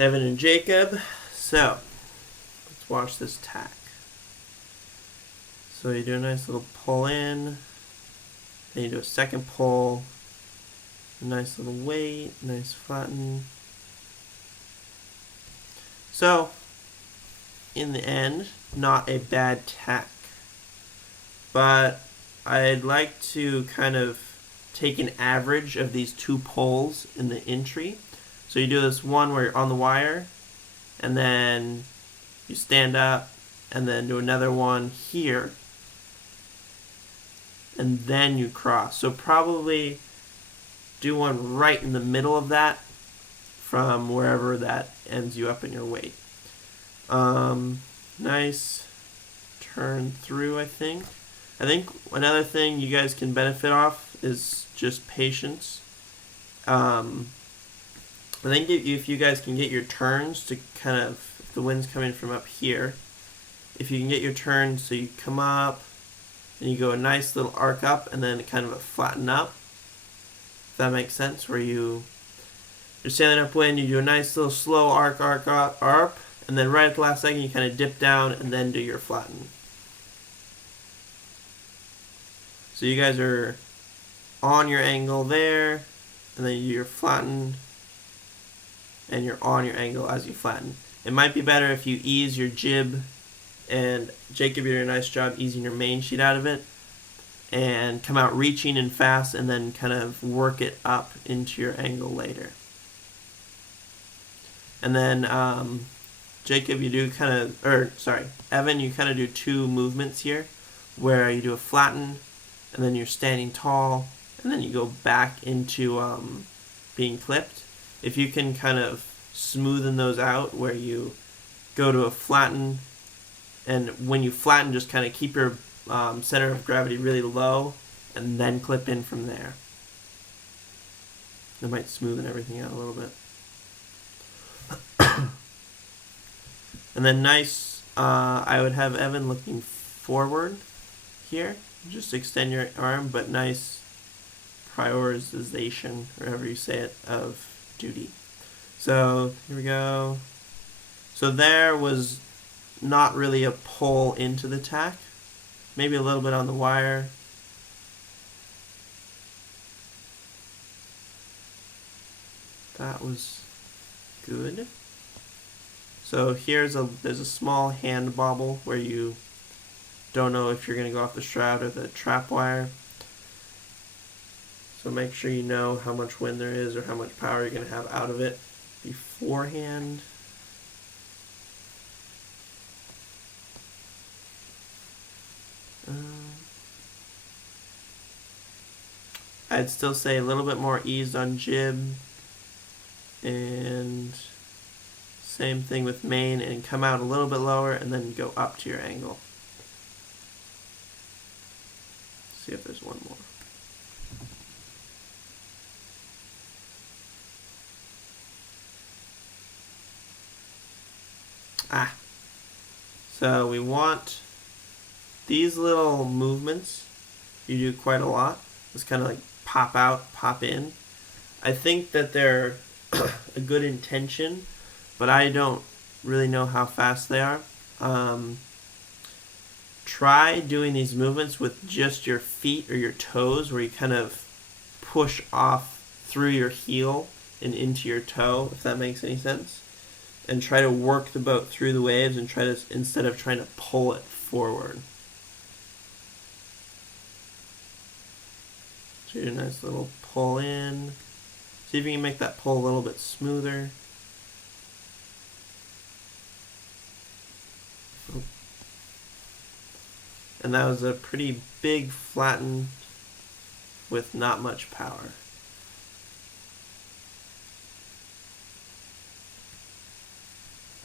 Evan and Jacob. So, let's watch this tack. So you do a nice little pull in, then you do a second pull, a nice little weight, nice flatten. So, in the end, not a bad tack. But I'd like to kind of take an average of these two pulls in the entry. So you do this one where you're on the wire, and then you stand up, and then do another one here, and then you cross. So probably do one right in the middle of that from wherever that ends you up in your weight. Nice turn through, I think. I think another thing you guys can benefit off is just patience. I think if you guys can get your turns to kind of, if the wind's coming from up here, if you can get your turns so you come up and you go a nice little arc up and then kind of a flatten up, if that makes sense, where you're standing upwind, you do a nice little slow arc, and then right at the last second you kind of dip down and then do your flatten. So you guys are on your angle there, and then you're flattened, and you're on your angle as you flatten. It might be better if you ease your jib, and Jacob, you did a nice job easing your main sheet out of it, and come out reaching and fast, and then kind of work it up into your angle later. And then Jacob, you do Evan, you kind of do two movements here, where you do a flatten, and then you're standing tall, and then you go back into being clipped. If you can kind of smoothen those out, where you go to a flatten, and when you flatten, just kind of keep your center of gravity really low, and then clip in from there. That might smoothen everything out a little bit. And then nice, I would have Evan looking forward here. Just extend your arm, but nice prioritization, or however you say it, of duty. So here we go. So there was not really a pull into the tack. Maybe a little bit on the wire. That was good. So there's a small hand bobble where you don't know if you're going to go off the shroud or the trap wire. So make sure you know how much wind there is or how much power you're going to have out of it beforehand. I'd still say a little bit more eased on jib, and same thing with main, and come out a little bit lower and then go up to your angle. See if there's one more. So we want these little movements. You do quite a lot. It's kind of like pop out, pop in. I think that they're a good intention, but I don't really know how fast they are. Try doing these movements with just your feet or your toes, where you kind of push off through your heel and into your toe, if that makes any sense. And try to work the boat through the waves, and try to, instead of trying to pull it forward. So you do a nice little pull in. See if you can make that pull a little bit smoother. And that was a pretty big flatten with not much power.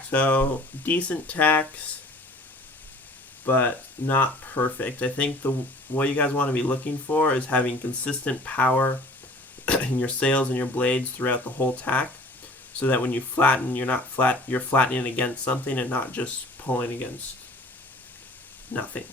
So decent tacks, but not perfect. I think what you guys want to be looking for is having consistent power in your sails and your blades throughout the whole tack, so that when you flatten, you're flattening against something and not just pulling against nothing.